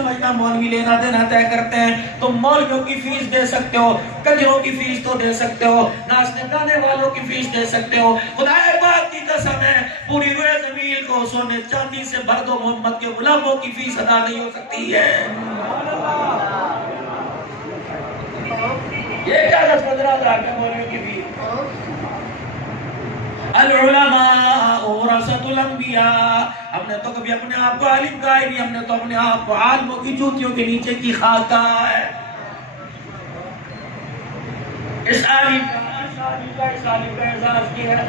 समझना मौलवी लेना देना तय करते हैं। तो मौलवियों की फीस दे सकते हो, कंजरों की फीस तो दे सकते हो, नाचने गाने वालों की फीस दे सकते हो। खुदा पाक की कसम है, पूरी रुए जमीन को सोने चांदी से भर दो, मोहम्मद के गुलामों की फीस अदा नहीं हो सकती है। ये क्या 10-15 हज़ार के मौलवी की फीस? अल-उलमा वरसतुल अंबिया। हमने तो कभी अपने आप को आलिम कहा ही नहीं, हमने तो अपने आप को आलिमों की जूतियों के नीचे की खाक कहा है। इस आलिम का एहसास किया है।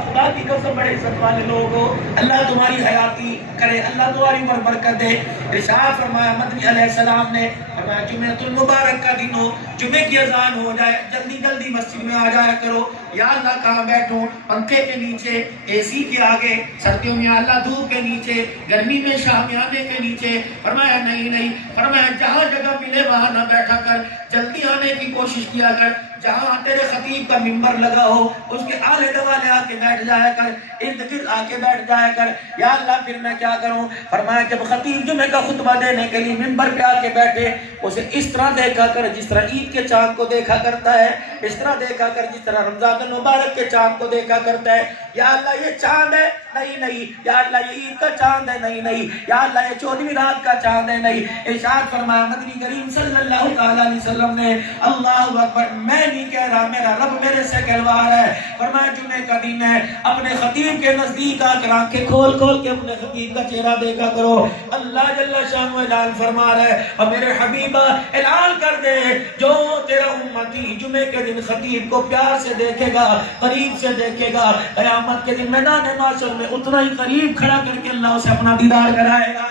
खुदा की कसम बड़े इज्जत वाले लोग हो, अल्लाह तुम्हारी हयाती करे, अल्लाह तुम्हारी उम्र बरकत दे। इरशाद फरमाया मदनी अलैहिस्सलाम ने, फरमाया जुमेतुल मुबारक का दिन हो, जुमे की अजान हो जाए, जल्दी जल्दी मस्जिद में आ जाया करो। या अल्लाह कहाँ बैठूं? पंखे के नीचे, एसी के आगे, सर्दियों में अल्लाह धूप के नीचे, गर्मी में शामियाने के नीचे। फरमाया नहीं नहीं, फरमाया जहाँ जगह मिले वहां ना बैठा कर, जल्दी आने की कोशिश किया कर। जहाँ तेरे खतीब का मिंबर लगा हो उसके आले दुआले आके बैठ जाया कर, इर्द गिर्द आके बैठ जाया कर। या अल्लाह फिर मैं क्या करूं? फरमाया जब खतीब जुमे का खुतबा देने के लिए मिंबर पे आके बैठे, उसे इस तरह देखा कर जिस तरह ईद के चांद को देखा करता है, इस तरह देखा कर जिस तरह रमजान मुबारक के चांद को देखा करता है। या अल्लाह ये चांद है? नहीं नहीं। या अल्लाह ये ईद का चांद है? नहीं नहीं। या अल्लाह ये 14वीं रात का चांद है? नहीं। इरशाद फरमाया मदनी करीम सल्लल्लाहु अलैहि वसल्लम ने, अल्लाहु अकबर, मैं नहीं कह रहा, मेरा रब मेरे से कहलवार है। फरमाया जुमे का दिन है, अपने खतीब के नजदीक आकर आंखें खोल खोल के अपने खतीब का चेहरा देखा करो। अल्लाह जल्ला शान ऐलान फरमा रहा है, और मेरे हबीबा ऐलान कर दे, जो तेरा उम्मती जुमे के दिन खतीब को प्यार से देखेगा, करीब से देखेगा, क़यामत के दिन मैदान माशर में उतना ही करीब खड़ा करके अल्लाह उसे अपना दीदार कराएगा।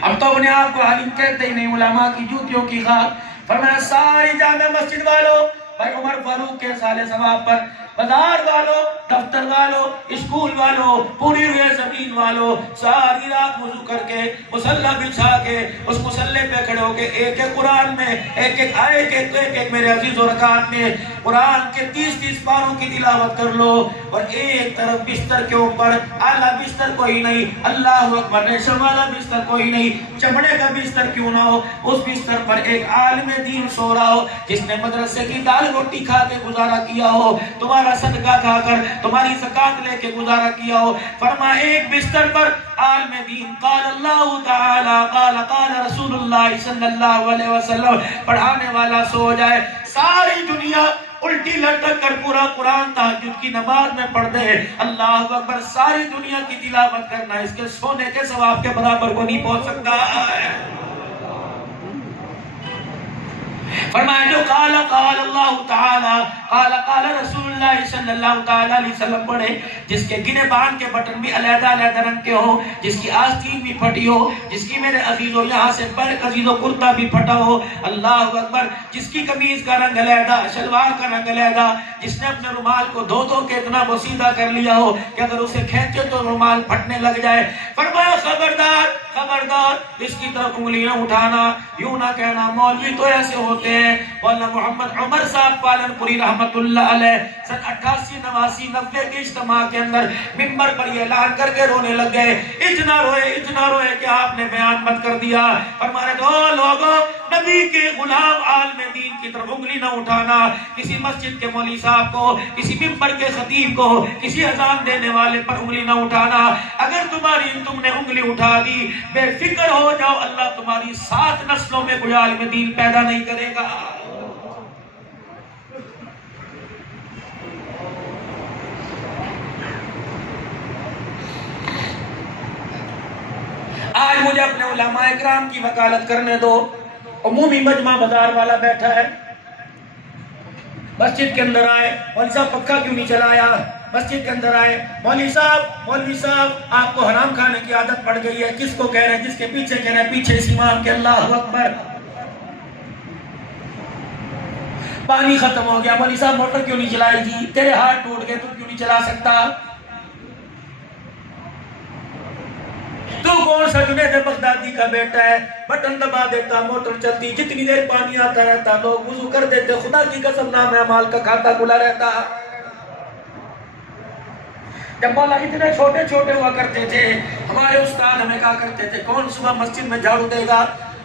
हम तो अपने आप को आलिम कहते ही नहीं, उलमा की जूतियों की खाक। फरमाया सारी जामे मस्जिद वालों, भाई उमर फारूक के साले सवाब पर, बाजार वालों, दफ्तर वालों, स्कूल वालों, पूरी हुए जमीन वालों, सारी रात वुजू करके मुसल्ला बिछा के उस मुसल्ले पे खड़े होके एक एक कुरान में एक एक आयत एक मेरे अजीज और रकात में कुरान के 30-30 पारों की तिलावत कर लो। और एक तरफ बिस्तर के ऊपर आला बिस्तर कोई नहीं, अल्लाह अकबर, रेशम वाला बिस्तर कोई नहीं, चमड़े का बिस्तर क्यों ना हो, उस बिस्तर पर एक आलिम दीन सो रहा हो, जिसने मदरसे की दाल रोटी खा के गुजारा किया हो, तुम्हारा सदका खाकर, तुम्हारी ज़कात लेके गुजारा किया हो। फरमाया एक बिस्तर पर आलिम दीन क़ाल अल्लाहु तआला क़ाल रसूलुल्लाह सल्लल्लाहु अलैहि वसल्लम पढ़ाने वाला सो जाए, सारी दुनिया उल्टी लटक कर पूरा कुरान तहज्जुद की नमाज में पढ़ दे, अल्लाह अकबर, सारी दुनिया की तिलावत करना इसके सोने के सवाब के बराबर को नहीं पहुंच सकता है। फरमाया जो काला काल अल्लाह ताला काला काला रसूलुल्लाह सल्लल्लाहु ताला अलैहि वसल्लम पढ़े, जिसके गिने बांध के बटन भी अलग-अलग रंग के हो, जिसकी आस्तीन भी फटी हो, जिसकी मेरे अजीजों यहाँ से पर अजीजों कुर्ता भी फटा हो, अल्लाह अकबर, जिसकी कमीज का रंग अलग, शलवार का रंग अलग, जिसने अपने रुमाल को धो धो के इतना बोसीदा कर लिया हो कि अगर उसे खींचे तो रुमाल फटने लग जाए। फरमाया खबरदार खबरदार, इसकी तरफ उंगली न उठाना, यूं ना कहना मौलवी तो ऐसे होते हैं। मौलाना मोहम्मद उमर साहब पालनपुरी रहमतुल्लाह अलैह सन 88, 89, 90 के इज्तिमा के अंदर मिंबर पर ये ऐलान करके रोने लग गए, इतना रोए कि आपने बयान मत कर दिया। फरमाया दो लोगों, नबी के गुलाम आलिम दीन की तरफ उंगली न उठाना, किसी मस्जिद के मौलवी साहब को, किसी मिंबर के खतीब को, किसी अजान देने वाले पर उंगली न उठाना। अगर तुमने उंगली उठा दी, बेफिक्र हो जाओ, अल्लाह तुम्हारी 7 नस्लों में कोई आलिम दीन पैदा नहीं करेगा। आज मुझे अपने उलमाए किराम की वकालत करने दो। उमूमी मजमा बाजार वाला बैठा है, मस्जिद के अंदर आए, मौलवी साहब पक्का क्यों नहीं चलाया? मस्जिद के अंदर आए, मौलवी साहब आपको हराम खाने की आदत पड़ गई है। किसको कह रहे हैं? जिसके पीछे कह रहे हैं, पीछे इस इमाम के। अल्लाह अकबर। पानी खत्म हो गया, मौलवी साहब मोटर क्यों नहीं चलाई? जी तेरे हाथ टूट गए, तू क्यों नहीं चला सकता? तू कौन सा जुनैद बगदादी का बेटा है? बटन दबा देता, मोटर चलती, जितनी देर पानी आता रहता लोग वुजू कर देते, खुदा की कसम नाम है माल का खाता खुला रहता। जब मौला इतने छोटे छोटे हुआ करते थे, हमारे उस्ताद हमें कहा करते थे, कौन सुबह मस्जिद में झाड़ू देगा?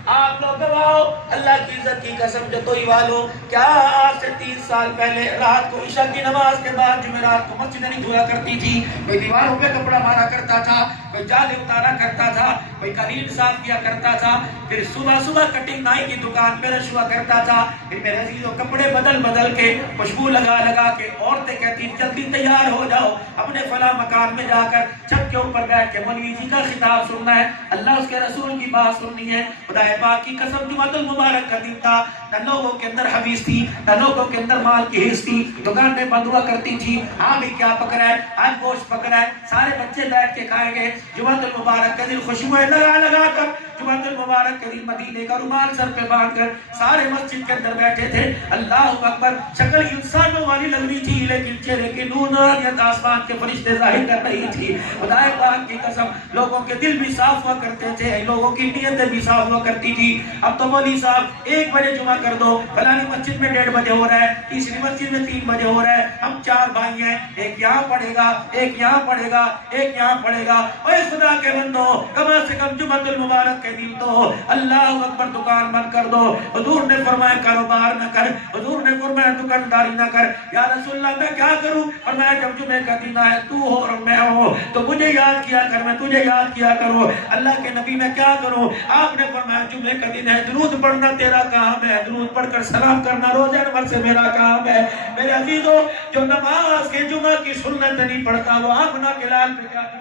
आप लोग गवाओ, अल्लाह की इज्जत की कसम जतोई वालों, क्या आज से 30 साल पहले रात को ईशा की नमाज के बाद जुमेरात को मस्जिद नहीं धोया करती थी? कोई दीवारों पे कपड़ा मारा करता था, कोई जाले उतारा करता था, कोई कालीन साफ किया करता था, फिर सुबह सुबह कटिंग नाई की दुकान पे रश हुआ करता था। फिर मेरे अजीजों कपड़े बदल बदल के, खुशबू लगा लगा के औरतें कहती जल्दी तैयार हो जाओ, अपने फला मकान में जाकर छत के ऊपर बैठ के मौलवी जी का खिताब सुनना है, अल्लाह उसके रसूल की बात सुननी है। खुदा पाक की कसम, जुमातुल मुबारक का दिन था, न लोगों के अंदर हवीस थी, न लोगों के अंदर माल की हिस्स थी, दुकान में बंद हुआ करती थी। हाँ भी क्या पकड़ा है, आज गोश्त पकड़ा है, सारे बच्चे बैठ के खाएंगे। जुमातुल मुबारक का दिन खुशबुएं लगा लगा कर, जुमातुल मुबारक के दिन मदीने का रुमाल सर पे बांधकर सारे मस्जिद के अंदर बैठे थे। अल्लाह अकबर। शक्ल इंसानों वाली लग रही थी, लेकिन चेहरे की नूरानियत आसमान के फरिश्ते जाहिर कर रही थी। खुदाए पाक की कसम, लोगों के दिल भी साफ हुआ करते थे, लोगों की नीयतें भी साफ हुआ करती थी। अब तो मौलवी साहब 1 बजे जुमा कर दो, फलानी मस्जिद में 1:30 बजे हो रहा है, तीसरी मस्जिद में 3 बजे हो रहा है, हम 4 भाई हैं, एक यहाँ पढ़ेगा, एक यहाँ पढ़ेगा, एक यहाँ पढ़ेगा। और खुदा के बंदो, कम से कम जुमातुल मुबारक के दिन तो अल्लाह अकबर दुकान बंद कर दो। हुजूर ने फरमाया कारोबार न कर, हुजूर ने फरमाया दुकानदारी न कर। या रसूलल्लाह मैं क्या करूं? फरमाया जब जुमे का दिन आए, तू हो और मैं हो, तो मुझे याद किया कर, मैं तुझे याद किया करो। अल्लाह के नबी मैं क्या करूं? आपने फरमाया जुमे का दिन है, दुरूद पढ़ना तेरा काम है, दुरूद पढ़कर सलाम करना रोजे नंबर से मेरा काम है। मेरे अजीजों, जो नमाज के जुमा की सुन्नत नहीं पढ़ता, वो आमना के लाल पे क्या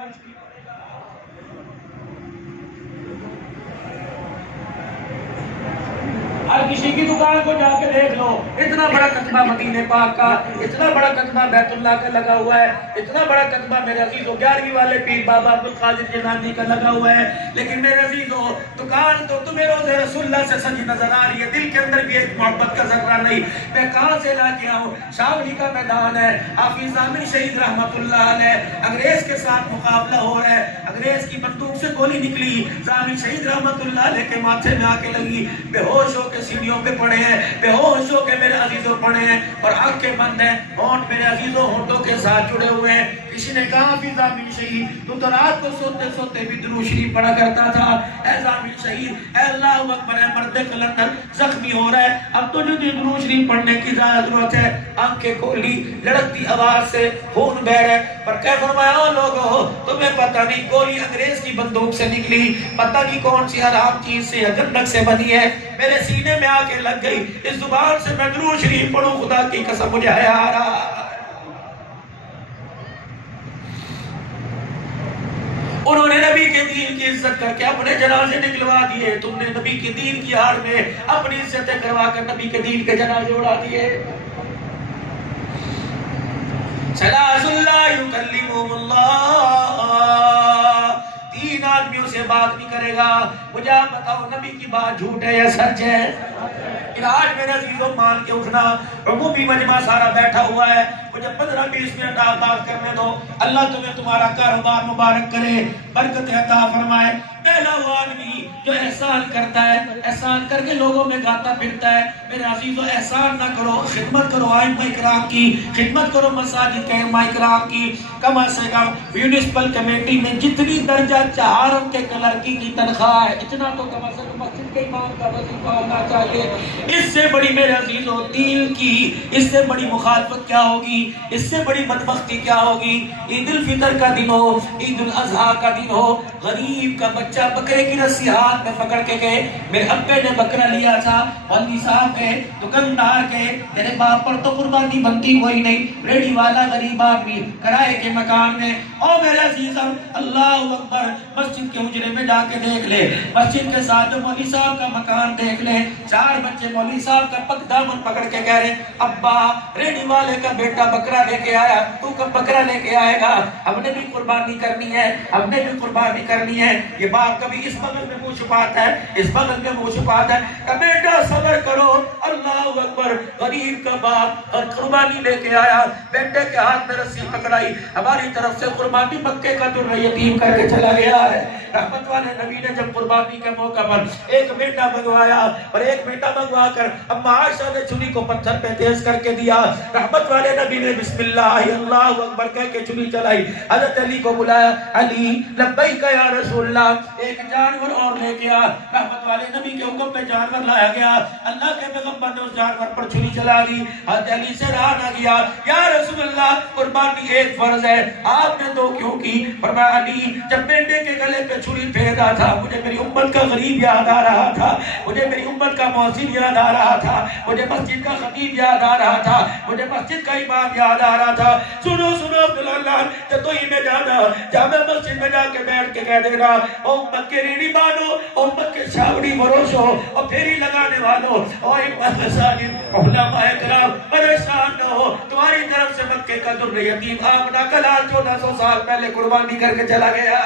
हर किसी की दुकान को जाके देख लो, इतना बड़ा कस्बा मदीने पाक का, इतना बड़ा कस्बा बैतुल्लाह का लगा हुआ है, इतना बड़ा कस्बा मेरे अजीजों 11वीं वाले पीर बाबा अब्दुल कादिर जिलानी का लगा हुआ है। लेकिन मेरे अजीजों, दुकान तो तुम्हें रोज़े रसूलुल्लाह से सजी नजर आ रही है, दिल के अंदर भी एक मोहब्बत का जर्रा नहीं। मैं कहां से लाके आऊं? शावली का मैदान है, हाफिज आमिर शहीद रहमतुल्लाह अलैह, अंग्रेज के साथ मुकाबला हो रहा है, अंग्रेज की बंदूक से गोली निकली, आमिर शहीद रहमतुल्लाह अलैह के माथे में आके लगी, बेहोश होकर सीढ़ियों पे पड़े हैं, बेहोश होकर मेरे अजीजों पड़े हैं, और आंखें बंद हैं, होंठ मेरे अजीजों होंठों के साथ जुड़े हुए हैं। किसी ने कहा हाफिज आमिर शहीद, तू तो रात को सोते सोते भी दुरूद शरीफ पढ़ा करता था। ऐ आमिर शहीद, ऐ अल्लाह अकबर, है मर्द कलंदर जख्मी हो रहा है, अब तो जो दुरूद शरीफ पढ़ने की जरूरत है। आंखें खोली, लड़कती आवाज से खून बह रहा है, पर क्या फरमाया लोगों, तुम्हें पता नहीं गोली अंग्रेज की बंदूक से निकली, पता नहीं कौन सी हराम चीज से, गंधक से बनी है, मेरे सीने में आके लग गई। इस जुबान से मैं दुरूद शरीफ पढ़ूं, खुदा की कसम मुझे हया आ रहा। उन्होंने नबी के दीन की इज्जत करके अपने जनाजे निकलवा दिए। तुमने नबी के दीन की हार में अपनी इज्जतें करवा कर नबी के दीन के जनाजे उड़ा दिए। तीन आदमियों से बात नहीं करेगा। मुझे आप बताओ, नबी की बात झूठ है या सच है? आज मेरे अजीजों मान के उठना, उमूमी मजमा सारा बैठा हुआ है, मुझे 15-20 मिनट आप बात करने दो। अल्लाह तुम्हें तुम्हारा कारोबार मुबारक करे, बरकत अता फरमाए। पहला वो आदमी जो एहसान करता है, एहसान करके लोगों में गाता फिरता है। मेरे अजीजों, एहसान ना करो, खिदमत करो आइम्मा इकराम की, खिदमत करो मसाजिद के आइम्मा इकराम की। कम से कम म्यूनिसिपल कमेटी में जितनी दर्जा 4 अंक के लड़की की तनख्वाह है, इतना तो कम से कम मस्जिद के इमाम का वजीफा होना चाहिए। इससे बड़ी मेरे अजीजों दीन की, इससे बड़ी मुखालफत क्या होगी, इससे बड़ी बदबख्ती क्या होगी? ईद उल फितर का दिन हो, ईद उल अजहा का दिन हो, गरीब का बच्चा बकरे की रस्सी हाथ में पकड़ के गए, मेरे अब्बे ने बकरा लिया था, मौलवी साहब के, दुकानदार के, तेरे बाप पर तो कुर्बानी बनती कोई नहीं, रेडी वाला गरीब आदमी किराए के मकान में। और मेरे अजीजों, अल्लाह अकबर, मस्जिद के उजरे में जाके देख ले, मस्जिद के साथ जो मौलवी साहब का मकान देख ले, 4 बच्चे मौलवी साहब का पग दामन पकड़ के कह रहे, अब्बा रेडी वाले का बेटा बकरा लेके आया, तू कब बकरा लेके आएगा? हमने भी कुर्बानी करनी है, हमने भी कुर्बानी करनी है। ये बाप कभी इस बगल में मुंह छुपाता है, इस बगल में मुंह छुपाता है। बेटा सब्र करो, अल्लाह अकबर, गरीब का बाप और कुर्बानी लेके आया, बेटे के हाथ में रस्सी पकड़ाई, हमारी तरफ से कुर्बानी मक्के का दुर्र यतीम करके चला गया है। रहमत वाले नबी ने जब कुर्बानी के मौका पर एक एक बेटा मंगवाया और एक बेटा मंगवा कर अम्मा आयशा ने छुरी को पत्थर पे तेज करके दिया। रहमत वाले नबी ने बिस्मिल्लाह अल्लाहु अकबर कह के छुरी चलाई। हजरत अली को बुलाया, अली लब्बैक या रसूलल्लाह, एक जानवर और लेके आ। रहमत वाले नबी के हुक्म पे जानवर लाया गया। अल्लाह के पैगंबर ने उस जानवर पर छुरी चला दी। हजरत अली से रहा ना गया, या रसूलल्लाह कुर्बानी एक फर्ज है, आपने दो क्यों की? फरमाया अली जब बेटे के गले पे छुरी फेर रहा था मुझे मेरी उम्मत का गरीब याद आ रहा था, मुझे मेरी उम्मत का मौसिन याद आ रहा था, मुझे मस्जिद का खतीब याद आ रहा था, मुझे मस्जिद का इमाम याद आ रहा था। सुनो सुनो अब्दुल्लाह, जब तो ही में जाना जामे मस्जिद में जाके बैठ के कह देना, ओ उम्मत के रीढ़ी बानो, उम्मत के छावड़ी फरोशो और फेरी लगाने वालों और उलमाए किराम परेशान न हो, तुम्हारी तरफ से मक्के का दुर्र यतीम आपना कलाल 1400 साल पहले कुर्बानी करके चला गया।